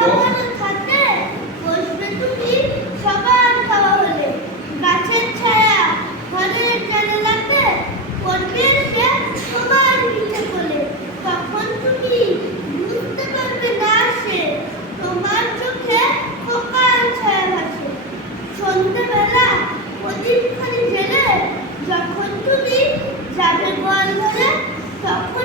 বলিব। খাতে বসবে তুমি সবার খাওয়া হলে, গাছের ছায়া ঘরের জানালাতে পড়বে সে সবার পিঠে কোলে। তখন তুমি বুঝতে পারবে না সে তোমার চোখে খোকার ছায়া ভাসে। সন্ধ্যেবেলা প্রদীপ খানি জেলে যখন তুমি যাবে গোয়াল ঘরে, তখন